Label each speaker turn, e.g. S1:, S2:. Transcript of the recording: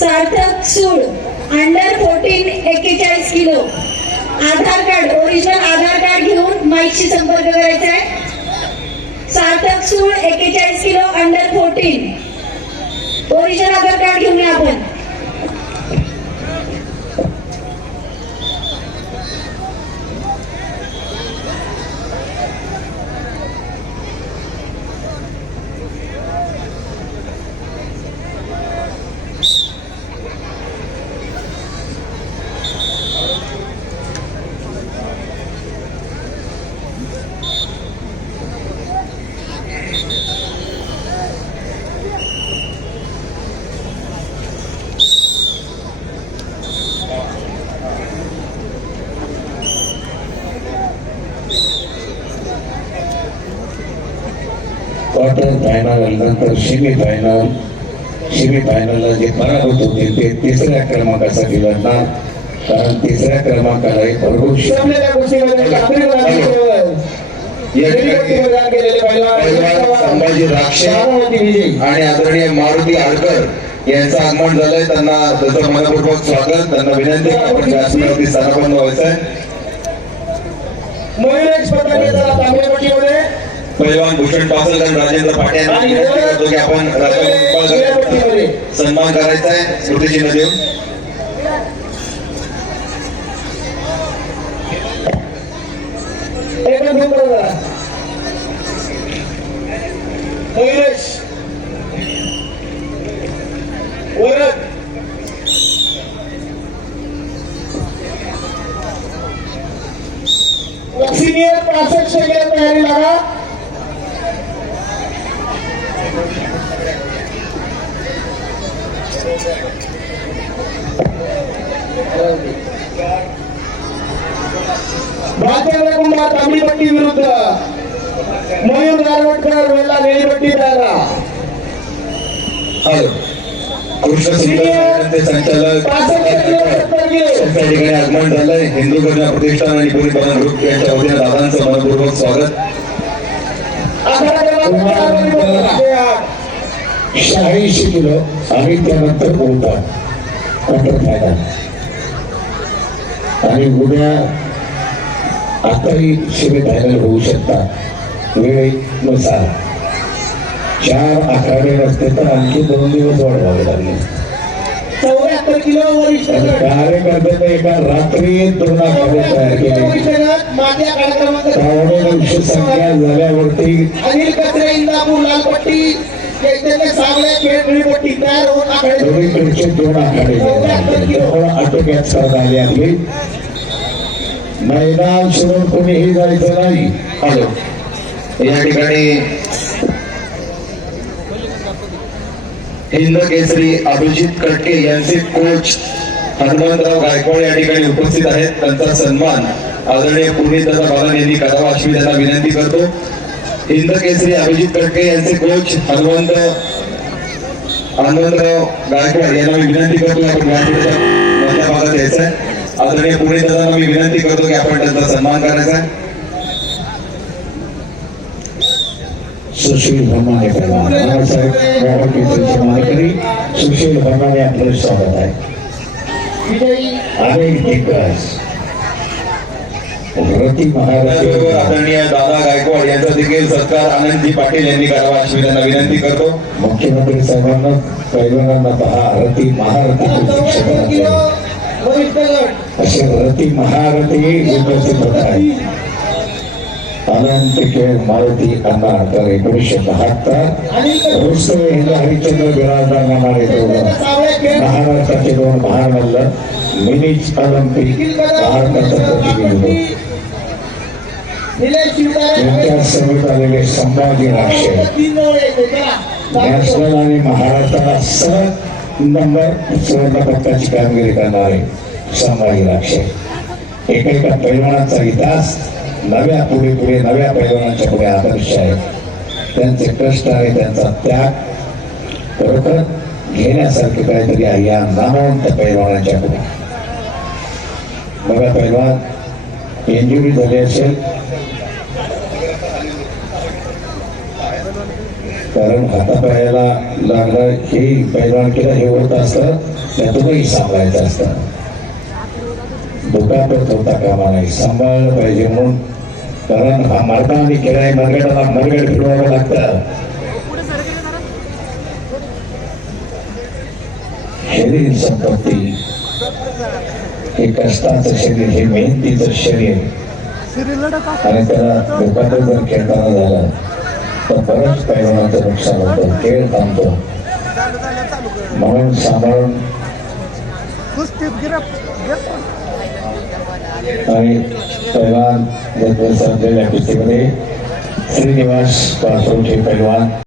S1: सार्थक Sul under fourteen एक्केचाळीस kilo. Aadhaar card original Aadhaar card घेऊन माईकशी संपर्क करायचा आहे. सार्थक सूळ एक्केचाळीस kilo under fourteen original Aadhaar card घेऊन या आपण.
S2: क्वार्टर फायनल नंतर सेमी फायनल जे पराभूत होते ते तिसऱ्या क्रमांकासाठी लढणार. कारण तिसऱ्या क्रमांकाला एक
S3: संभाजी राक्षे आणि आदरणीय मारुती आडकर यांचं आगमन झालंय. त्यांना त्याचं मनपूर्वक स्वागत. त्यांना विनंती आपण व्यासपीठावरती स्थानापन्न व्हायचंय. पैलवान भूषण पासलकर राजेंद्र पाटे यांना विनंती करतो की आपण सन्मान करायचा आहे. स्मृतिचिन्ह देऊन.
S4: सिनियर पासष्ट तयारी लागा. तांबडीपट्टी विरुद्ध मयूर गारवटकर वेला
S3: सुंदर संचालक त्या ठिकाणी आगमन झालंय. हिंदू कन्या प्रतिष्ठान आणि पुणे बना ग्रुप यांच्या वतीने दादांचं मनपूर्वक स्वागत.
S2: शहाऐंशी किलो आणि त्यानंतर बोलतात आणि उद्या आताही सेमी फायनल होऊ शकतात वेळेनुसार. चार आखाडे नसते तर आणखी दोन दिवस वाढवावे लागले.
S4: चौऱ्याहत्तर किलो.
S2: कार्यकर्त्यांनी एका रात्रीत दोन आखाडे तयार केले पावणे नऊशे संख्या झाल्यावरती
S4: अनिल कचरे इंदापूर लालपट्टी
S2: दोन त्यामुळे आटोक्यात स्पर्धा आली आपली मैदान सोडून कोणीही जायचं नाही
S3: हॅलो. या ठिकाणी हिंद केसरी अभिजित कटके यांचे कोच हनुमंतराव गायकवाड या ठिकाणी उपस्थित आहेत. त्यांचा सन्मान आदरणीय पुनीत दादा बालन यांनी करावा अशी मी त्यांना विनंती करतो. हिंद केसरी अभिजित कटके यांचे कोच हनुमंत हनुमंतराव गायकवाड यांना मी विनंती करतो. आपण भागात यायचं आहे आदरणीय पुनीत दादांना मी विनंती करतो की आपण त्यांचा सन्मान करायचा आहे.
S2: सुशील मानकरी सुशील भरमाने आपले स्वागत आहे
S4: विजयी
S2: अनेक दिग्गज व्रती महाराज.
S3: त्याचबरोबर आदरणीय दादा गायकवाड यांचा देखील सत्कार आनंदजी पाटील यांनी करावा अशी मी त्यांना विनंती करतो.
S2: मुख्यमंत्री साहेबांना पैलवानांना पहा रती महारथी. असे रती महारथी उपस्थित होत आहेत अनंत मारुती अण्णा तर एकोणीसशे बहात्तर.
S4: अनिल कदम
S2: हरिश्चंद्र विराजदार दोघं महाराष्ट्राचे दोन महान मल्ल मिनीच ऑलिम्पिक
S4: निखिल
S2: भारताचं प्रतिनिधित्व. त्यांच्या समेत आलेले संभाजी राक्षे. नॅशनल आणि महाराष्ट्राला सलग नंबर सुवर्ण पदकाची कामगिरी करणारे संभाजी राक्षे एकेका पैलवानाचा इतिहास नव्या पुढे पुढे नव्या पैलवानांच्या पुढे आदर्श आहे त्यांचे कष्ट आणि त्यांचा त्याग खरोखर घेण्यासारखे काहीतरी आहे या नामवंत पैलवानांच्या पुढे बघा पैलवान इंजुरी झाली असेल कारण हातापायाला लागलं हे पैलवान केलं हे होत असतं त्यातूनही सांभाळायचं असतं. दुखापत होता कामा नाही सांभाळलं पाहिजे म्हणून. कारण हा मार्ग आणि खेळाई मरगडाला मरगड फिरवावं लागतं. शरीर संपत्ती. हे कष्टाचं शरीर हे मेहनतीचं शरीर. आणि त्याला दुखापत जर खेळताना झालं तर बरंच पैलवानाचं नुकसान होतं खेळ थांबतो म्हणून सांभाळून आणि पैलवान जत्रेच्या कुस्तीमध्ये श्रीनिवास पासोटे पैलवान